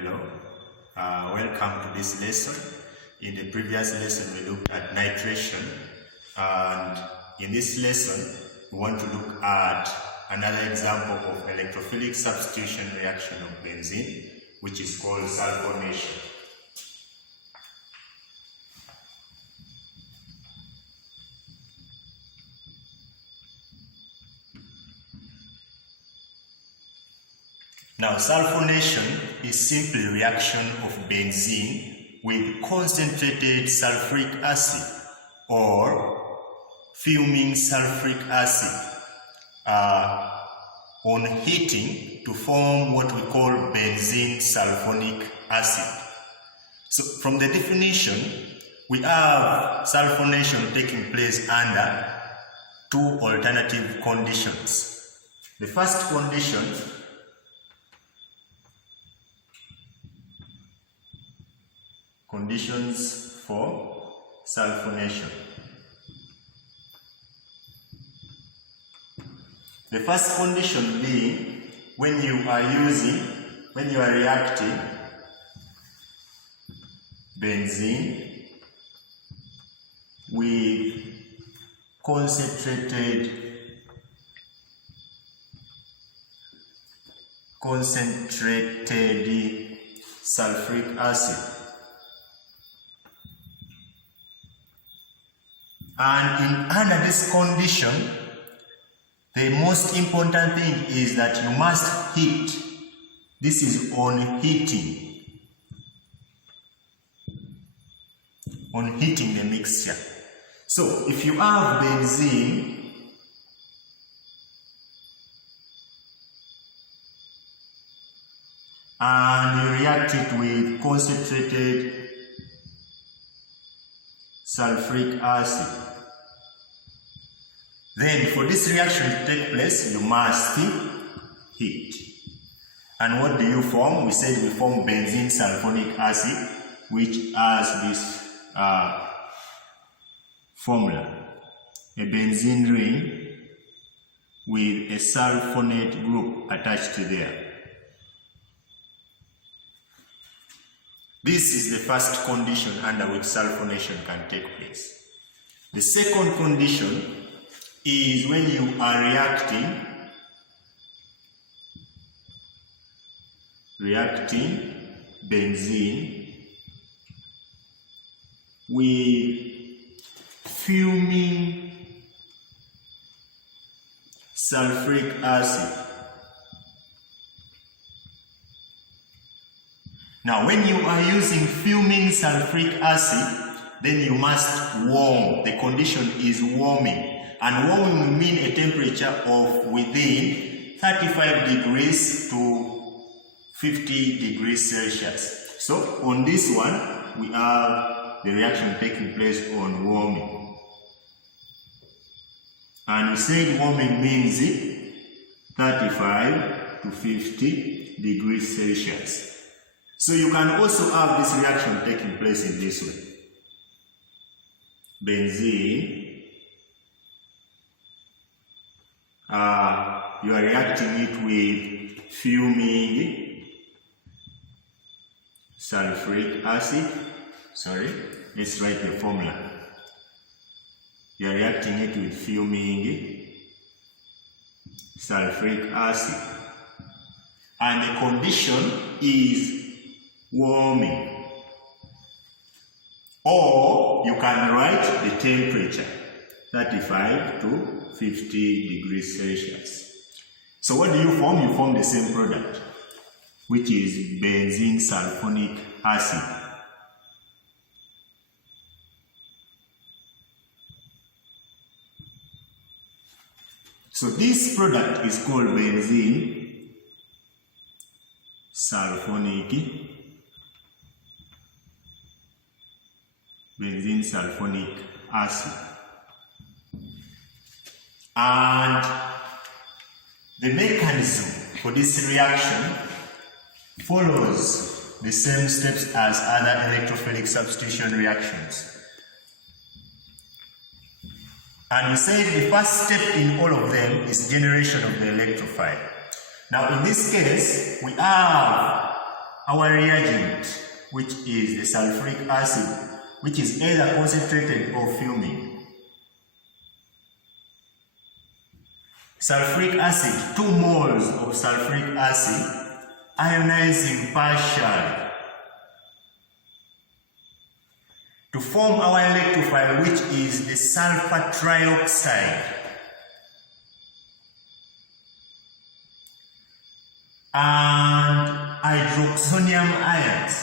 Hello, welcome to this lesson. In the previous lesson we looked at nitration, and in this lesson we want to look at another example of electrophilic substitution reaction of benzene, which is called sulfonation. Now, sulfonation is simply reaction of benzene with concentrated sulfuric acid or fuming sulfuric acid on heating to form what we call benzene sulfonic acid. So, from the definition, we have sulfonation taking place under two alternative conditions. The first condition conditions for sulfonation. The first condition being when you are reacting benzene with concentrated sulfuric acid. And under this condition, the most important thing is that you must heat. This is on heating the mixture. So if you have benzene and you react it with concentrated sulfuric acid, then for this reaction to take place, you must heat. And what do you form? We said we form benzene sulfonic acid, which has this formula. A benzene ring with a sulfonate group attached to there. This is the first condition under which sulfonation can take place. The second condition is when you are reacting benzene with fuming sulfuric acid. Now, when you are using fuming sulfuric acid, then you must warm. The condition is warming. And warming will mean a temperature of within 35 degrees to 50 degrees Celsius. So, on this one, we have the reaction taking place on warming. And we said warming means 35 to 50 degrees Celsius. So you can also have this reaction taking place in this way. Benzene, you are reacting it with fuming sulfuric acid. Let's write the formula. You are reacting it with fuming sulfuric acid. And the condition is warming. Or you can write the temperature, 35 to 50 degrees Celsius. So what do you form? You form the same product, which is benzene sulfonic acid. So this product is called benzene sulfonic acid. And the mechanism for this reaction follows the same steps as other electrophilic substitution reactions. And we said the first step in all of them is generation of the electrophile. Now in this case, we have our reagent, which is the sulfuric acid, which is either concentrated or fuming. Sulfuric acid, 2 moles of sulfuric acid, ionizing partially to form our electrophile, which is the sulfur trioxide. And hydroxonium ions,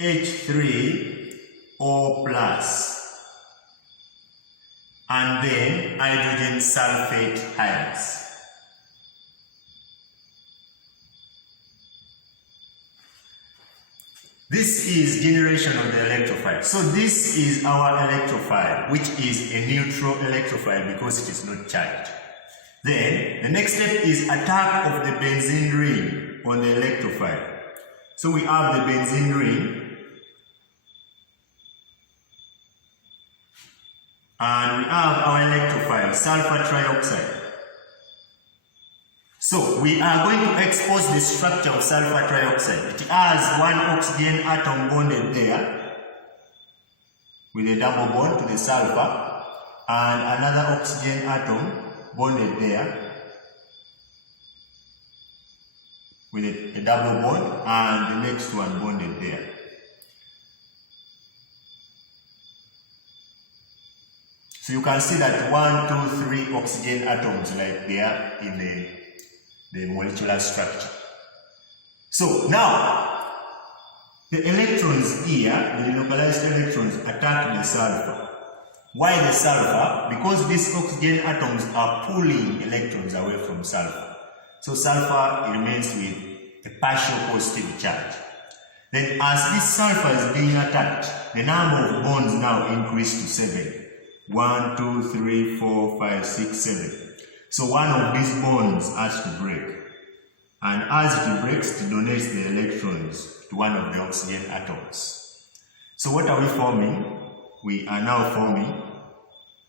H3O+, and then hydrogen sulfate ions. This is generation of the electrophile. So this is our electrophile, which is a neutral electrophile because it is not charged. Then the next step is attack of the benzene ring on the electrophile. So we have the benzene ring, and we have our electrophile, sulfur trioxide. So we are going to expose the structure of sulfur trioxide. It has 1 oxygen atom bonded there with a double bond to the sulfur, and another oxygen atom bonded there with a double bond, and the next one bonded there. So you can see that 1, 2, 3 oxygen atoms like there in the molecular structure. So now the electrons here, the localized electrons, attack the sulfur. Why the sulfur? Because these oxygen atoms are pulling electrons away from sulfur. So sulfur remains with a partial positive charge. Then as this sulfur is being attacked, the number of bonds now increase to 7. 1, 2, 3, 4, 5, 6, 7. So one of these bonds has to break. And as it breaks, it donates the electrons to one of the oxygen atoms. So what are we forming? We are now forming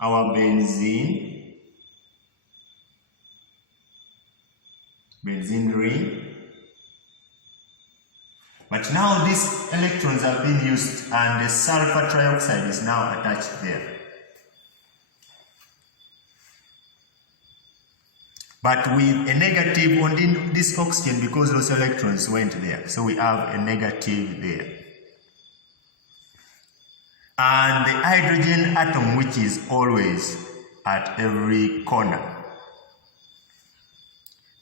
our benzene ring. But now these electrons have been used and the sulfur trioxide is now attached there. But with a negative on this oxygen because those electrons went there. So we have a negative there. And the hydrogen atom, which is always at every corner.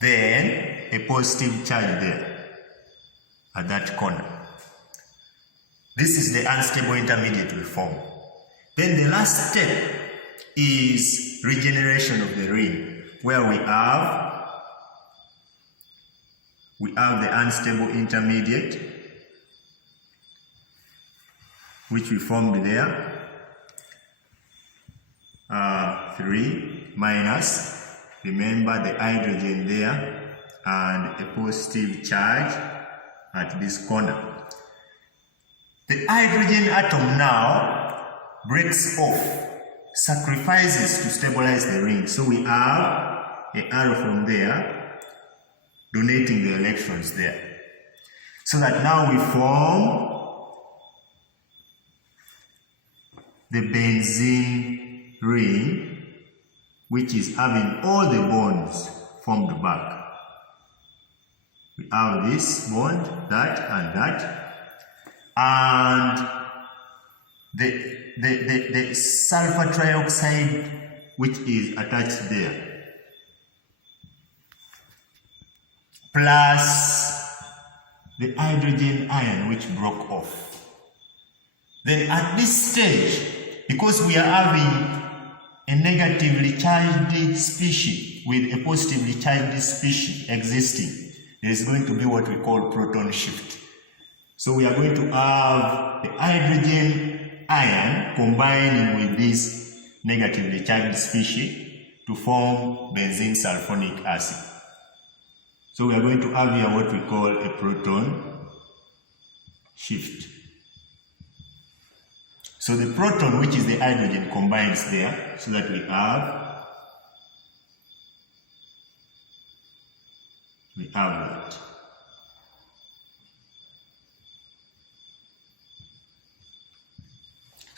Then a positive charge there at that corner. This is the unstable intermediate we form. Then the last step is regeneration of the ring, where we have the unstable intermediate, which we formed there, 3 minus, remember the hydrogen there, and a positive charge at this corner. The hydrogen atom now breaks off, sacrifices to stabilize the ring. So we have an arrow from there, donating the electrons there. So that now we form the benzene ring, which is having all the bonds formed back. We have this bond, that, and that, and the sulfur trioxide, which is attached there, plus the hydrogen ion, which broke off. Then at this stage, because we are having a negatively charged species with a positively charged species existing, there is going to be what we call proton shift. So we are going to have the hydrogen ion combining with this negatively charged species to form benzene sulfonic acid. So we are going to have here what we call a proton shift. So the proton, which is the hydrogen, combines there so that we have that.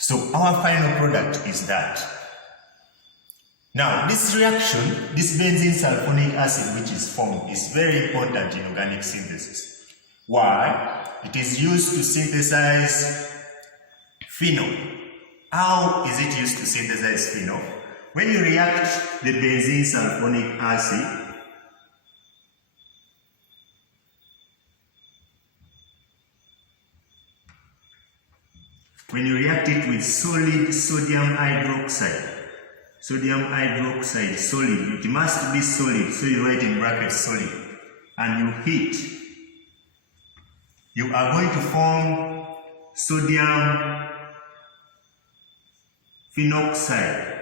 So our final product is that. Now, this reaction, this benzene sulfonic acid which is formed, is very important in organic synthesis. Why? It is used to synthesize phenol. How is it used to synthesize phenol? When you react the benzene sulfonic acid with solid sodium hydroxide, solid, it must be solid, so you write in brackets solid, and you heat, you are going to form sodium phenoxide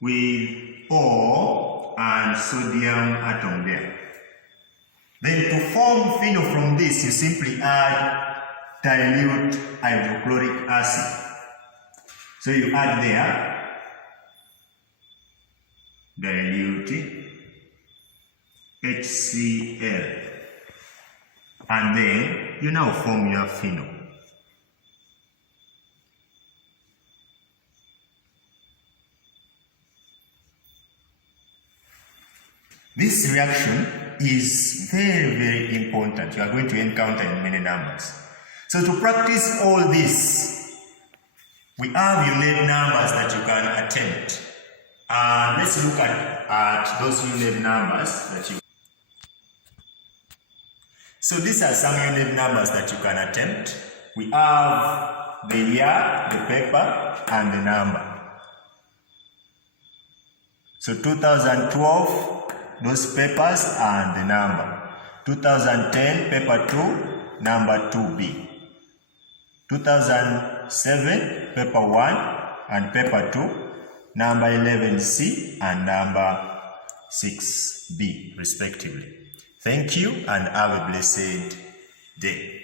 with O and sodium atom there. Then to form phenol from this, you simply add dilute hydrochloric acid. So you add there dilute HCl, and then you now form your phenol. This reaction is very, very important. You are going to encounter in many numbers. So to practice all this, we have unit numbers that you can attempt. Let's look at those unit numbers that you. So these are some unit numbers that you can attempt. We have the year, the paper, and the number. So 2012, those papers and the number. 2010, paper 2, number 2B. 2007, paper 1 and paper 2, number 11C and number 6B, respectively. Thank you and have a blessed day.